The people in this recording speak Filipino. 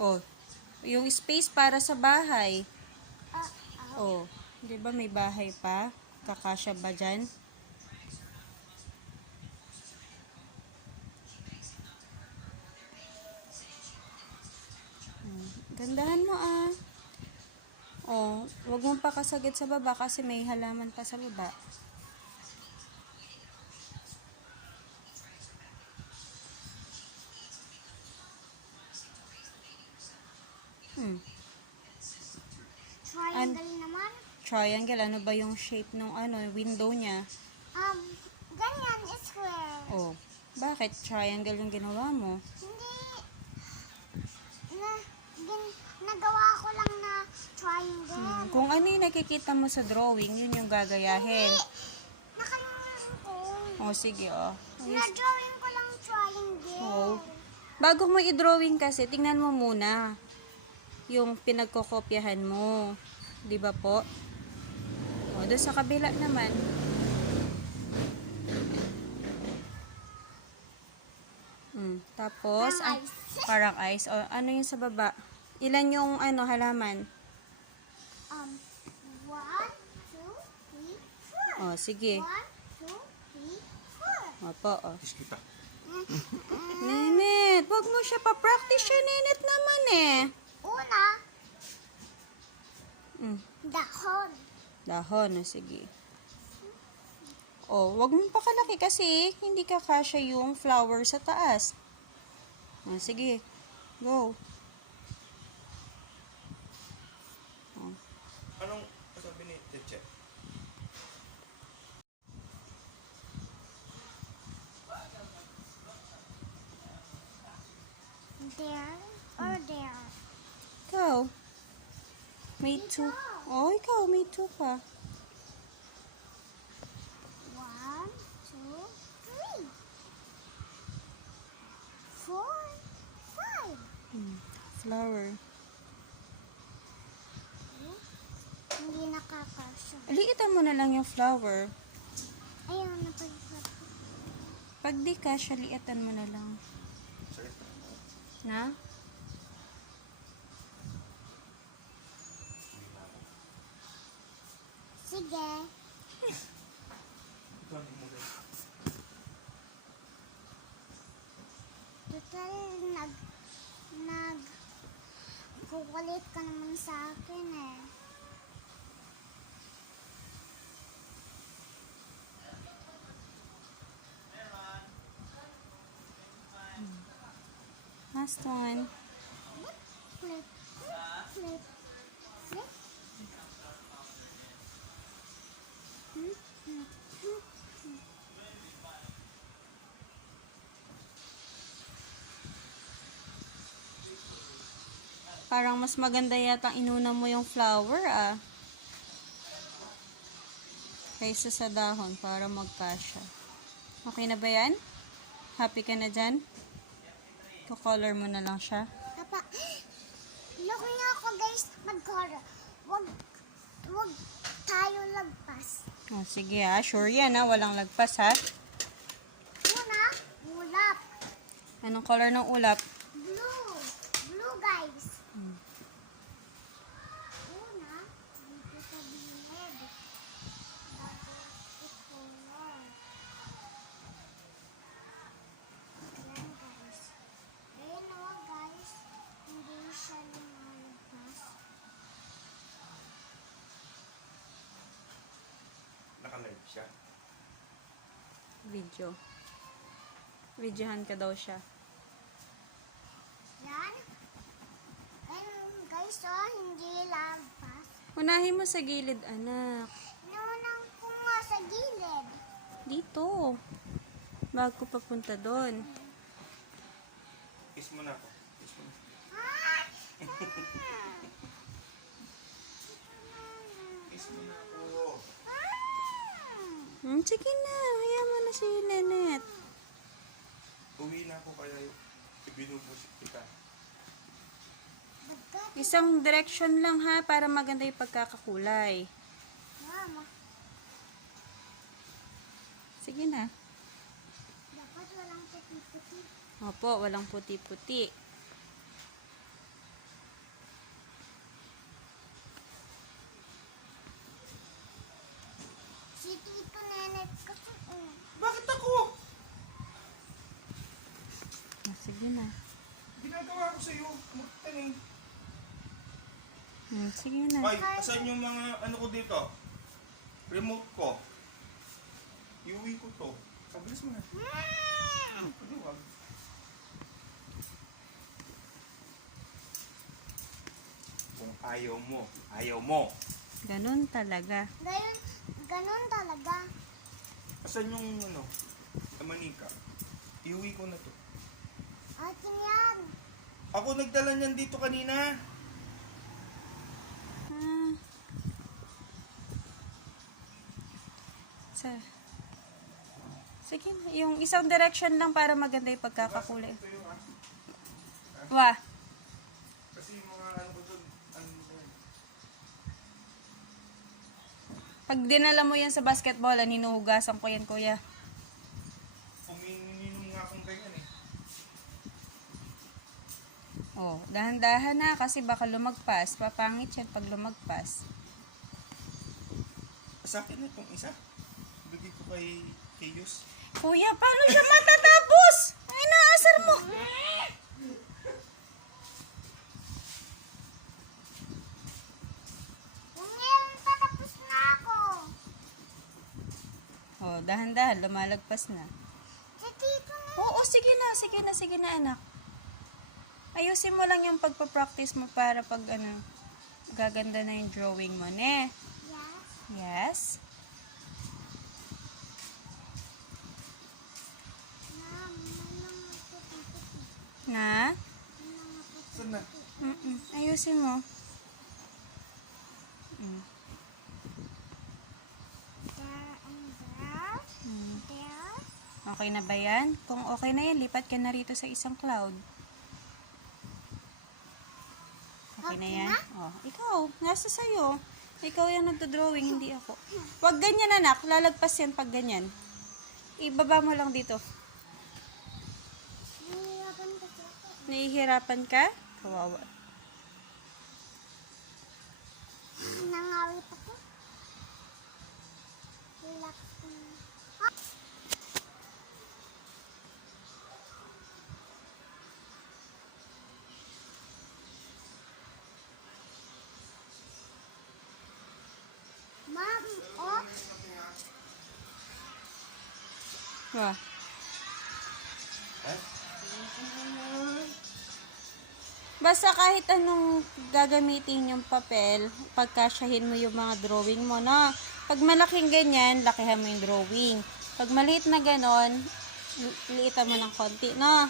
Oh, yung space para sa bahay. Ah, Oh, di ba may bahay pa? Kakasya ba dyan? Gandahan mo ah. Oh, wag mong pakasagad sa baba kasi may halaman pa sa baba. triangle naman. Triangle, ano ba yung shape ng window niya? Ganyan, square. Oh, bakit triangle yung ginawa mo? Hindi, na, nagawa ko lang na triangle. Kung ano yung nakikita mo sa drawing, yun yung gagayahin. Nakalimutan ko. Oh, sige oh. Na-drawing ko lang triangle. Oh. Bago mo i-drawing kasi, tingnan mo muna yung pinagkokopyahan mo. Di ba po? O, doon sa kabila naman. Tapos, parang ice. O, ano yung sa baba? Ilan yung halaman? 1, 2, 3, 4. O, sige. 1, 2, 3, 4. Opo, o. Kita. Ninit, wag mo siya pa-practice siya, Ninit naman eh. Una, dahon. Dahon, o sige. O, wag mo pakalaki kasi hindi ka kasya yung flower sa taas. O, sige. Go. Anong sabi ni Teche? There or there? Ikaw. May 2. Oh, ikaw. May 2 pa. 1, 2, 3, 4, 5. Flower. Hindi nakakasya. Liitan mo na lang yung flower. Ayaw na pag-pag. Pag di kasya, liitan mo na lang. Sorry. Na? Sige. Total, kukulit ka naman sa akin eh. Last one. Flip, flip, flip. Parang mas maganda yata inuna mo yung flower ah. Kaysa sa dahon para magkasya. Okay na ba yan? Happy ka na dyan? Ko-color mo na lang siya. Papa, look niyo ako guys, mag-color. Wag tayo lagpas. Oh, sige ah. Sure yan ah. Walang lagpas ha. Una, ulap. Anong color ng ulap? Blue. Blue guys. Una, dito sa bilid. Bago i-color. Ayan guys. Ayan o guys. Hindi siya lumalabas. Naka-live siya. Video. Videohan ka daw siya. Yan. Ayan guys o, hindi lampas. Unahin mo sa gilid, anak. Inuunang ko nga sa gilid. Dito. Bago papunta doon. Kiss mo na ako. Kiss mo na. Ah! Kiss mo na ako. Sige na. Hayaan mo na si Nenet. Uwi na ako kaya ibinubus kita. Isang direction lang ha, para maganda yung pagkakakulay. Mama, Sige na. dapat walang puti-puti. Opo, walang puti-puti. ako sa'yo. Magtanim. Sige na. Ay, asan yung mga ano ko dito? Remote ko. Iuwi ko to. Pabilis mo na. Paliwag. Kung ayaw mo, ayaw mo. Ganun talaga. Ganun talaga. Asan yung ano? Manika. Iuwi ko na to. Akin yan. Ako nagdala niyan dito kanina. Ah. Sige na. Yung isang direction lang para maganda yung pagkakakulay. Ito yung Wah. kasi yung mga ano ko doon, ano yan. Pag dinala mo yan sa basketball, hinuhugasan ko yan, kuya. Umiinom nga akong ganyan eh. Oh, dahan-dahan na kasi baka lumagpas. Papangit yan pag lumagpas. Sa akin na itong isa. Bigay ko kay Yus. Kuya, paano siya matatapos? Ay, naasar mo. Ngayon, tatapos na ako. Oh, dahan-dahan, lumalagpas na. Dito na. Oo, sige na, anak. Ayusin mo lang yung pagpapractice mo para pag gaganda na yung drawing mo, ne? Yes. Yes? Ma'am, mga puti-puti. Na? Mga puti. Saan na? Ayusin mo. There and there. There. Okay na ba yan? Kung okay na yan, lipat ka na rito sa isang cloud. Okay na yan? Oh, ikaw, nasa sayo. Ikaw yung nagdo-drawing, hindi ako. Wag ganyan, anak. Lalagpas yan pag ganyan. Ibaba mo lang dito. Nahihirapan kasi ako. Nahihirapan ka? Kawawa. Nangawit ako. Relax na. Ma'am, oh. Wah. Basta kahit anong gagamitin yung papel, pagkasyahin mo yung mga drawing mo, na. Pag malaking ganyan, lakihan mo yung drawing. Pag maliit na ganon, liitan mo ng konti, na.